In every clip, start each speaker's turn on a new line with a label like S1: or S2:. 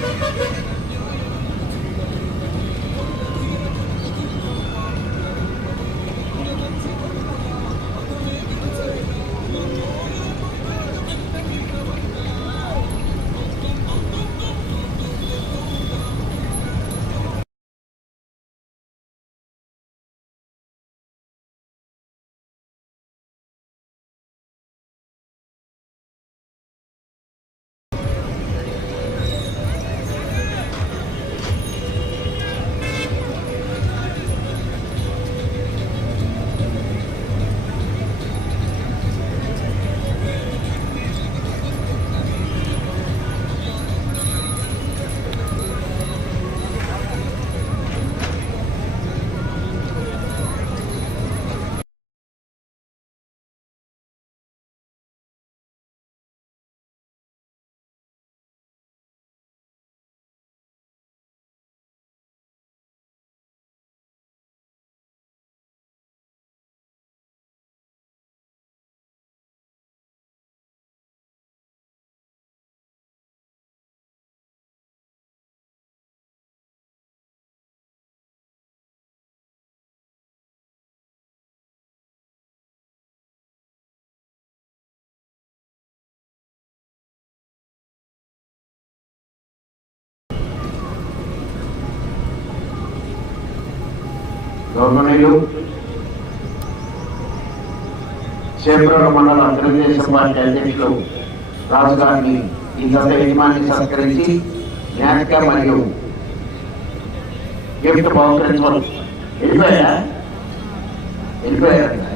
S1: Thank you. గౌరవనీయులు చేపల మండల తెలుగుదేశం పార్టీ అధ్యక్షులు రాజుగారిని ఈ గత యజమాని సత్కరించి జ్ఞాపిక మరియు గిఫ్ట్ బహుకరించవలసి వెళ్ళిపోయా వెళ్ళిపోయారు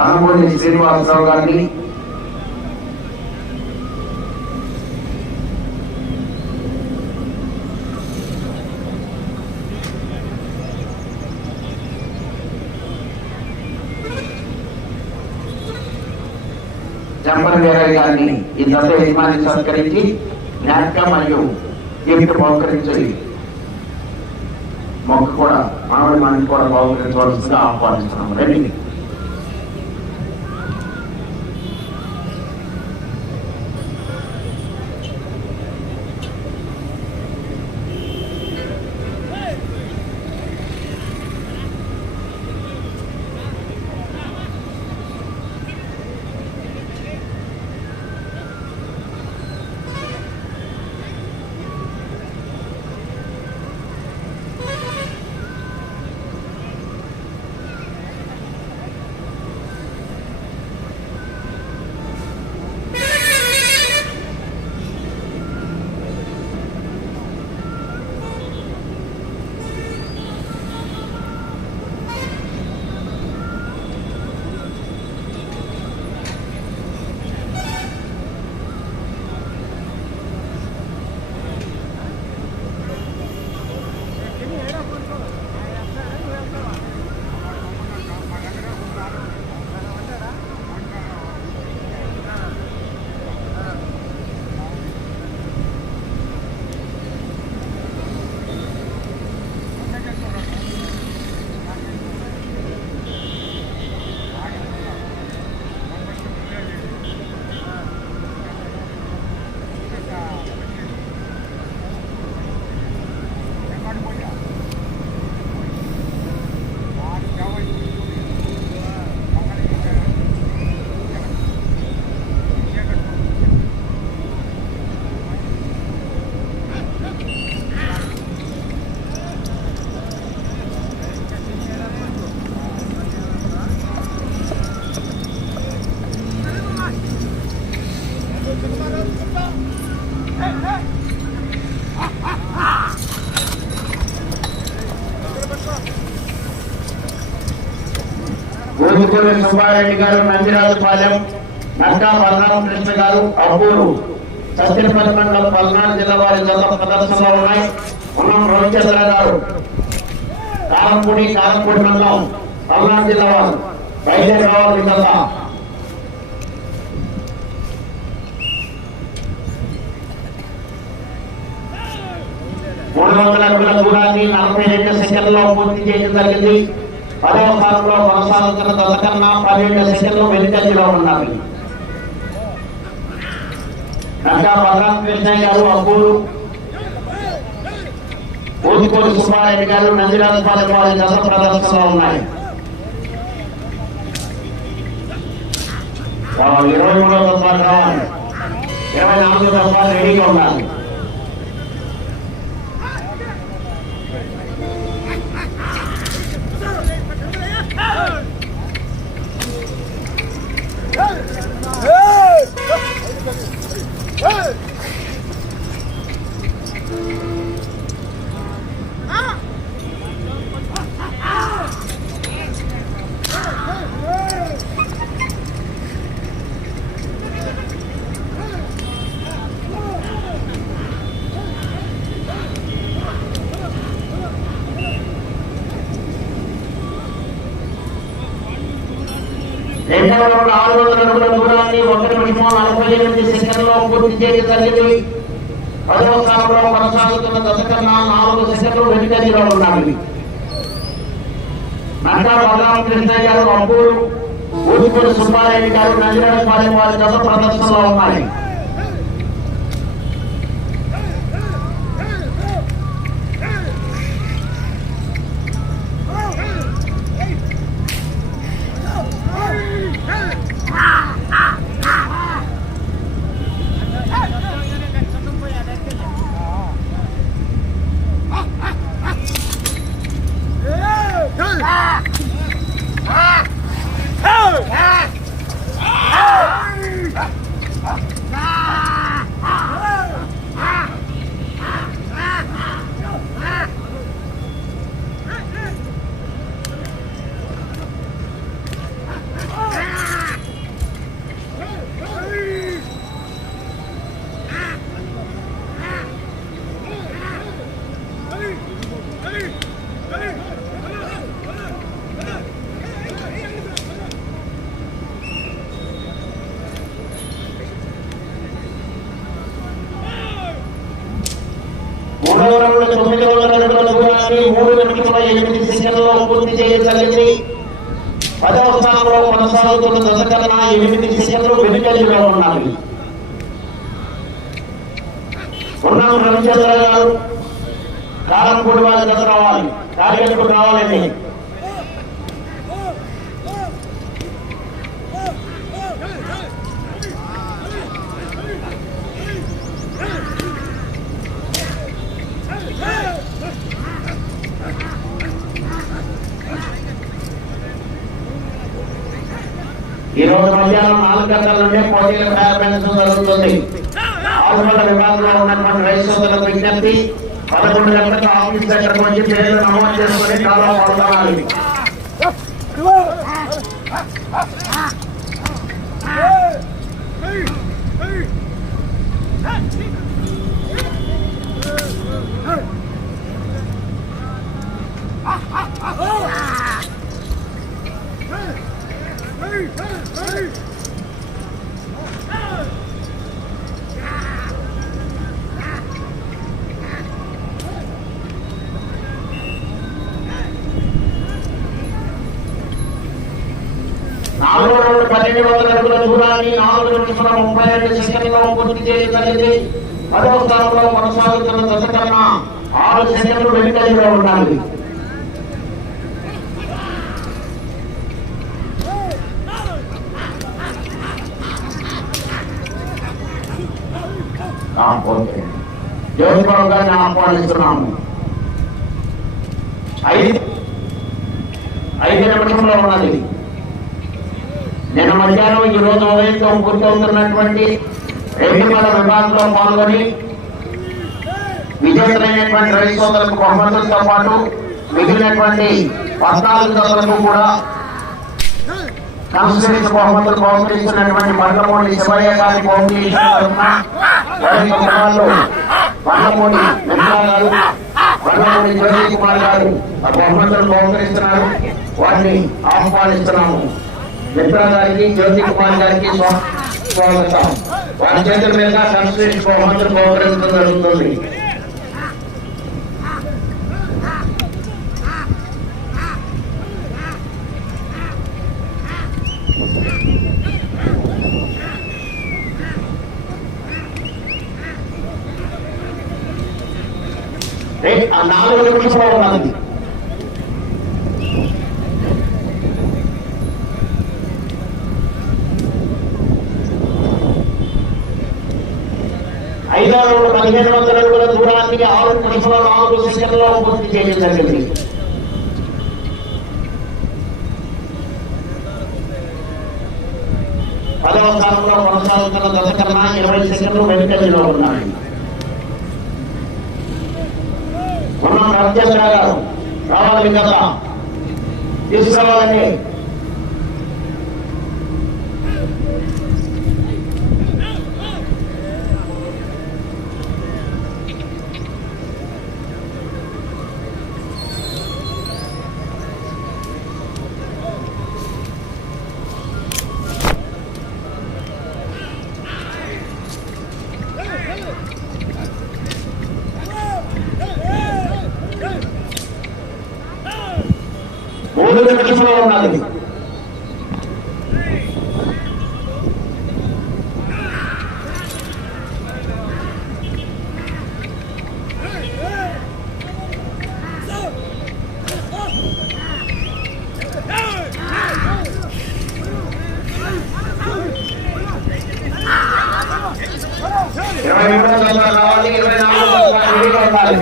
S1: రామమూడి శ్రీనివాసరావు గారిని జంపర్ వీరయ్య గారిని ఈ దశ యజమాని సత్కరించి జ్ఞాపకం మరియు గిఫ్ట్ బహుకరించి మొక్క కూడా మామిడి మంది కూడా బహుకరించవలసిందిగా ఆహ్వానిస్తున్నాం. రండి. గోదుకూరి సుబ్బారెడ్డి గారు నందిరాజపాలెం నక్కా బలరామ కృష్ణ గారు అబ్బూరు సత్యపల్లి మండలం పల్నాడు జిల్లా వారి జత ప్రదర్శనలో ఉన్నాయి. ఉన్నం రవిచంద్ర గారు కాలంపూడి కాలంపూడి మండలం పల్నాడు జిల్లా వారు బయలుదేరి రావాలి జత. మూడు వందల అడుగుల దూరాన్ని నలభై రెండు సెకండ్లో పూర్తి చేయడం జరిగింది. పదవ స్థానంలో కొనసాగుతున్న దశకన్నా పదిహేడు సెకండ్లు వెనుకంజలో ఉన్నవి. రంగా బలరాం కృష్ణయ్య గారు అబ్బూరు. ఊదుకోటి సుబ్బారెడ్డి గారు నందిరాజపాలెం వారి దశ ప్రదర్శనలో ఉన్నాయి. ఇరవై మూడో తత్వాలు రావాలి ఇరవై నాలుగో తత్వాలు రెడీగా ఉండాలి రెండవ వందల అడుగుల దూరాన్ని ఒకటి నిమిషం నలభై ఎనిమిది సెకండ్లో పూర్తి చేయడం జరిగింది పదవ స్థానంలో కొనసాగుతున్న దశ కన్నా నాలుగు సెకండ్లు వెనుకంజలో ఉన్నాయి నక్కా బలరామ కృష్ణయ్య గారు అబ్బూరు సుబ్బారెడ్డి గారు వారి దశ ప్రదర్శనలో ఉన్నాయి. Hey! రౌండ్ తొమ్మిది వందల దూరాన్ని మూడు నిమిషముల ఎనిమిది సెకండ్లలో పూర్తి చేయడం పదవ స్థానంలో కొనసాగుతున్న దశ కన్నా ఎనిమిది సెకండ్లు వెనుకంజలో ఉన్నాయి ఉన్నాం రవిచంద్ర గారు కారంపూడి వారి దశ రావాలి కార్యకర్తలు రావాలండి ఈ రోజు మధ్యాహ్నం నాలుగు గంటల నుండి పోటీలు ప్రారంభించడం జరుగుతుంది. ఆరుగంట విభాగంలో ఉన్నటువంటి రైతు సోదరులకు విజ్ఞప్తి పదకొండు గంటలకు ఆఫీస్ దగ్గరకు వచ్చి పేర్లు నమోదు చేసుకుని కాలం పడుతున్నారు పన్నెండు వందల అడుగుల దూరాన్ని నాలుగు నిమిషముల ముప్పై రెండు సెకండ్లో పూర్తి చేయగలిగింది జరిగింది పదవ స్థానంలో కొనసాగుతున్న దశ కన్నా ఆరు సెకండ్లు వెనుకంజలో ఉండాలి. కాకపోతే జ్యోతిబాబు గారిని ఆహ్వానిస్తున్నాము. ఐదు ఐదు నిమిషంలో ఉన్నది నేను మధ్యాహ్నం ఈ రోజు ఉదయంతో పూర్తవుతున్నటువంటి రెడ్డిమల విభాగంలో పాల్గొని విజేతలైనటువంటి రైతు సోదరులకు బహుమతులతో పాటు మిగిలినటువంటి పద్నాలుగు సోదరులకు కూడా కన్సల్టెన్సీ బహుమతులు బహుకరిస్తున్నటువంటి మండమూడి శివయ్య గారి ఫౌండేషన్ తరఫున గారు కుమార్ గారు ఆ బహుమతులు బహుకరిస్తున్నారు. వారిని ఆహ్వానిస్తున్నాము. మిత్రా గారికి జ్యోతి కుమార్ గారికి స్వాగతం. వారి చేతుల మీద సబ్సిడీ బహుమతులు బహుకరించడం జరుగుతుంది. నాలుగు నిమిషంలో ఉన్నది రౌండ్ పదిహేను వందల అడుగుల దూరాన్ని ఆరు నిమిషాల నాలుగు సెకండ్లో పూర్తి చేయడం జరిగింది పదవ స్థానంలో కొనసాగుతున్న దశ కన్నా ఇరవై సెకండ్లు వెనుకంజలో ఉన్నాయి మనం రామచంద్ర గారు రావాలి కదా తీసుకురావాలని మూడు నిమిషంలో ఉన్నది. ఇరవై మూడో సంవత్సరాలు రావాలి ఇరవై నాలుగు సంవత్సరాలు ఉండాలి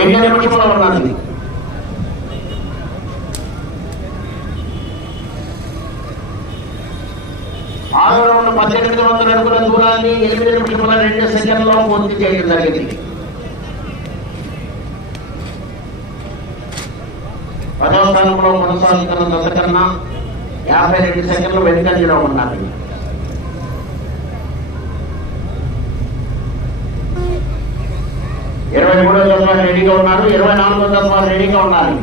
S1: ఎన్ని నిమిషంలో ఉన్నది ఆరు రౌండ్ పద్దెనిమిది వందల అడుగుల దూరాన్ని ఎనిమిది నిమిషముల రెండు సెకండ్లో పూర్తి చేయడం జరిగింది. పదవ స్థానంలో కొనసాగుతున్న దశ కన్నా యాభై రెండు సెకండ్లు వెనుకంజలో ఉన్నారు. ఇరవై మూడో దశ రెడీగా ఉన్నారు ఇరవై నాలుగో దశ రెడీగా ఉన్నారు.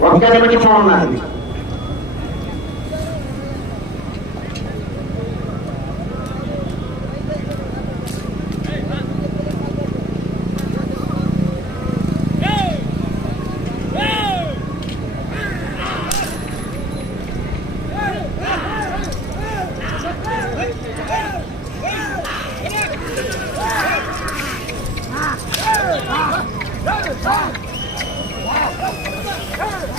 S1: ఒక్క నిమిషం ఉన్నది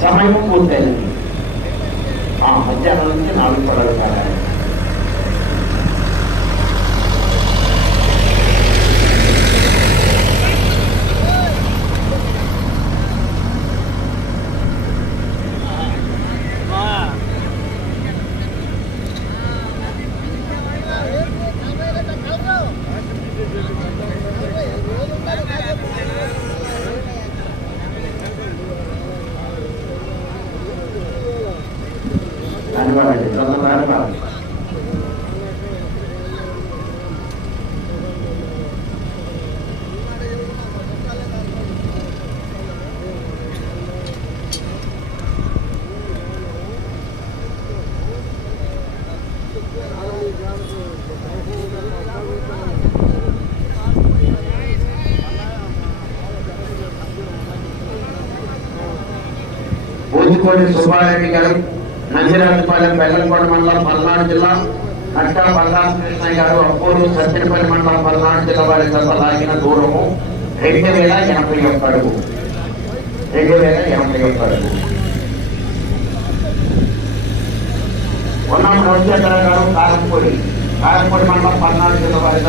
S1: சமயமும் கூட்டு ஆ மத்தியானத்துக்கு நாலு படகுக்காரன் Thank you. కందుకూరి సుబ్బారెడ్డి గారు నందిరాజపాలెం బెల్లంకోట మండలం పల్నాడు జిల్లా నట్టా బలరామకృష్ణ గారు అప్పూరు సత్యనపల్లి మండలం పల్నాడు జిల్లా వారి తప్ప లాగిన దూరము రెండు వేల ఎనభై ఒక్క అడుగు. రెండు వేల ఎనభై ఒక్క అడుగు. ఉన్నాం రోజు గారు కారంపూడి. కారంపూడి మండలం పల్నాడు జిల్లా వారి